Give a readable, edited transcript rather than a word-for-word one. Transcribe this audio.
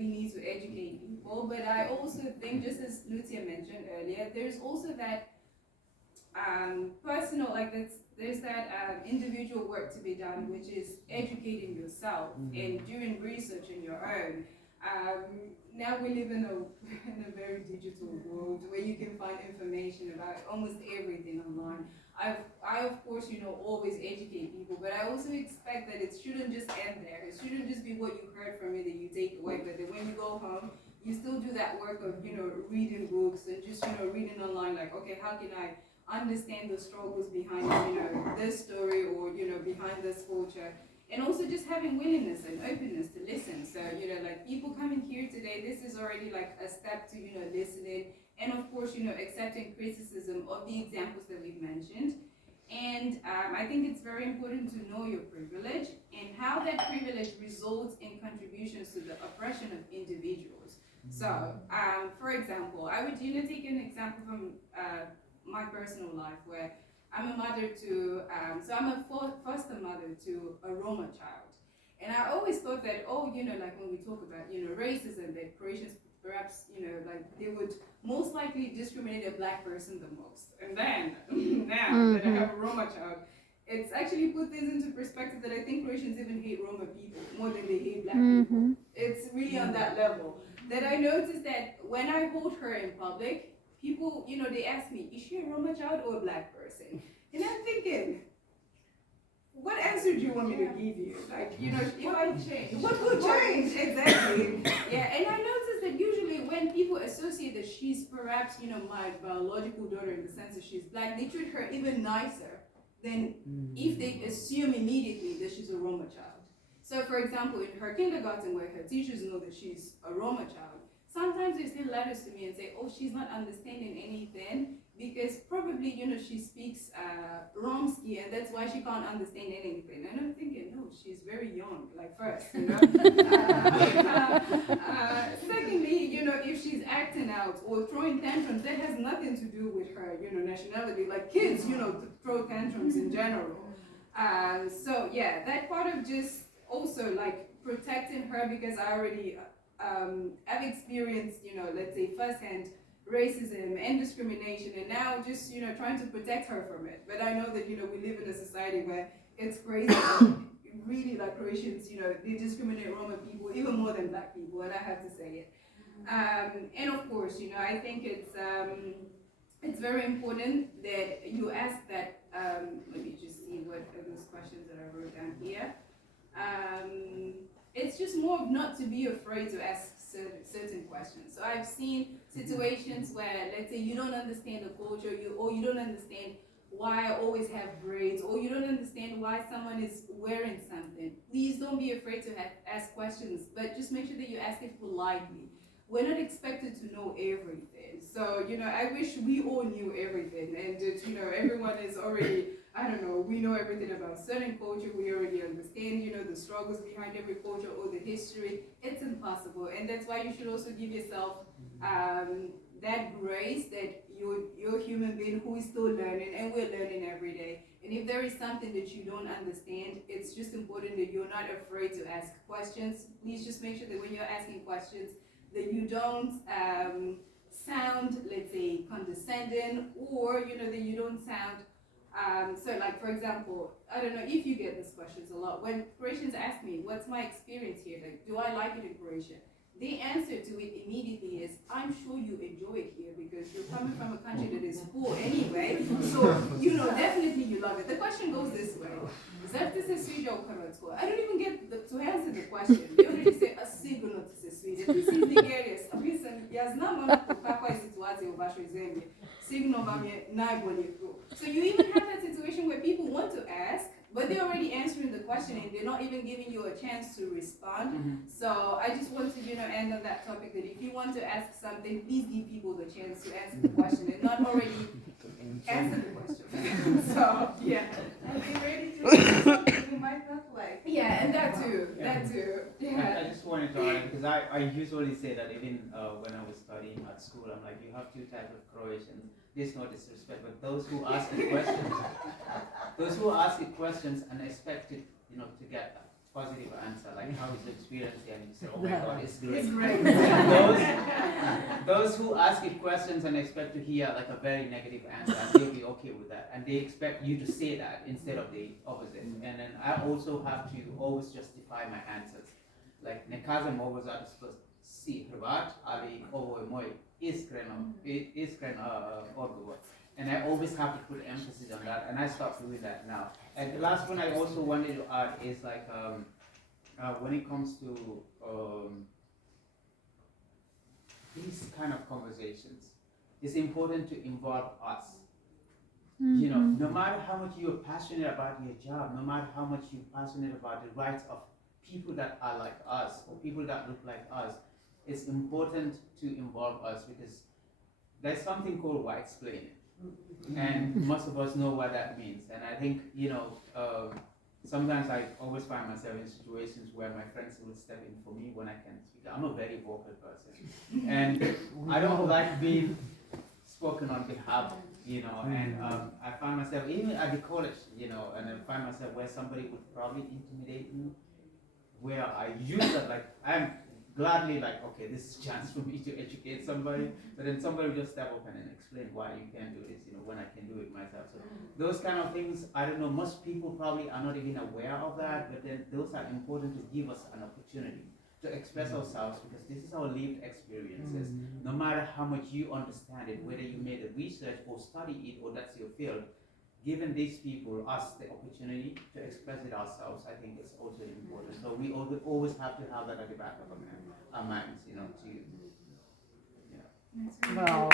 we need to educate people, but I also think, just as Lucia mentioned earlier, there's also that personal, like there's that individual work to be done, which is educating yourself and doing research on your own. Now we live in a very digital world where you can find information about almost everything online. I of course, always educate people, but I also expect that it shouldn't just end there. It shouldn't just be what you heard from me that you take away, but then when you go home, you still do that work of, reading books and just, reading online, like, okay, how can I understand the struggles behind, this story or, behind this culture? And also just having willingness and openness to listen. So, like people coming here today, this is already like a step to, listening. And of course, accepting criticism of the examples that we've mentioned. And I think it's very important to know your privilege and how that privilege results in contributions to the oppression of individuals. So, for example, I would, take an example from my personal life where I'm a mother to, so I'm a foster mother to a Roma child. And I always thought that, like when we talk about, racism, that Croatians perhaps, like they would most likely discriminate a black person the most. And then, now that I have a Roma child, it's actually put things into perspective that I think Croatians even hate Roma people more than they hate black people. It's really on that level. That I noticed that when I hold her in public, people, they ask me, is she a Roma child or a black person? And I'm thinking, what answer do you want me to give you? Like, if I change, what would change? Exactly. Yeah, and I noticed that usually when people associate that she's perhaps, my biological daughter in the sense that she's black, they treat her even nicer than if they assume immediately that she's a Roma child. So, for example, in her kindergarten, where her teachers know that she's a Roma child, sometimes they send letters to me and say, oh, she's not understanding anything because probably, she speaks Romski and that's why she can't understand anything. And I'm thinking, no, she's very young, like first, Secondly, if she's acting out or throwing tantrums, that has nothing to do with her, nationality. Like kids, throw tantrums in general. So yeah, that part of just also like protecting her, because I already I've experienced, let's say firsthand racism and discrimination, and now just, trying to protect her from it. But I know that, we live in a society where it's crazy. Really, like Croatians, they discriminate Roma people even more than black people, and I have to say it. And of course, I think it's very important that you ask that, let me just see what are those questions that I wrote down here. It's just more of not to be afraid to ask certain questions. So I've seen situations where, let's say, you don't understand the culture, or you don't understand why I always have braids, or you don't understand why someone is wearing something. Please don't be afraid to ask questions, but just make sure that you ask it politely. We're not expected to know everything. So, I wish we all knew everything, and that, everyone is already, I don't know, we know everything about certain culture, we already understand, the struggles behind every culture or the history. It's impossible, and that's why you should also give yourself that grace that you're a human being who is still learning, and we're learning every day. And if there is something that you don't understand, it's just important that you're not afraid to ask questions. Please just make sure that when you're asking questions, that you don't sound, let's say, condescending, or that you don't sound so like, for example, I don't know if you get these questions a lot. When Croatians ask me, what's my experience here? Like, do I like it in Croatia? The answer to it immediately is, I'm sure you enjoy it here because you're coming from a country that is full anyway. So, definitely you love it. The question goes this way. Zašto se sviđa u Hrvatskoj? I don't even get to answer the question. They already say, a sigurno ti se sviđa. Ti si iz Nigerije. Mislim, ja znam onako kakva je situacija u vašoj zemlji. Sigurno vam je najbolje tu. So you even have that situation where people want to ask, but they're already answering the question and they're not even giving you a chance to respond. So I just want to, end on that topic, that if you want to ask something, please give people the chance to answer the question and not already answer the question. So yeah, are they ready to answer something you might not like? Yeah, and that too. Yeah. I just wanted to add, because I usually say that even when I was studying at school, I'm like, you have two types of Croatians. This no disrespect, but those who ask the questions, and expect it, to get positive answer, like how is the experience here, and you say, oh my God, it's great. It's great. Those who ask you questions and expect to hear like a very negative answer, they'll be okay with that, and they expect you to say that instead of the opposite. And then I also have to always justify my answers. Like ne kažem ovo zato što si Hrvat, ali ovo je moj iskren odgovor. And I always have to put emphasis on that, and I stopped doing that now. And the last one I also wanted to add is like when it comes to these kind of conversations, it's important to involve us. You know, no matter how much you're passionate about your job, no matter how much you're passionate about the rights of people that are like us or people that look like us, it's important to involve us, because there's something called white explaining. And most of us know what that means. And I think, you know, sometimes I always find myself in situations where my friends will step in for me when I can't speak. I'm a very vocal person. And I don't like being spoken on behalf of, you know, and I find myself, even at the college, you know, and I find myself where somebody would probably intimidate me, where I use that, like, I'm gladly like, okay, this is a chance for me to educate somebody, but then somebody will just step up and explain why you can't do this, you know, when I can do it myself. So those kind of things, I don't know, most people probably are not even aware of that, but then those are important to give us an opportunity to express ourselves, because this is our lived experiences. No matter how much you understand it, whether you made the research or study it or that's your field, giving these people, us, the opportunity to express it ourselves, I think is also important. So we always have to have that at the back of our minds, you know, to, Well,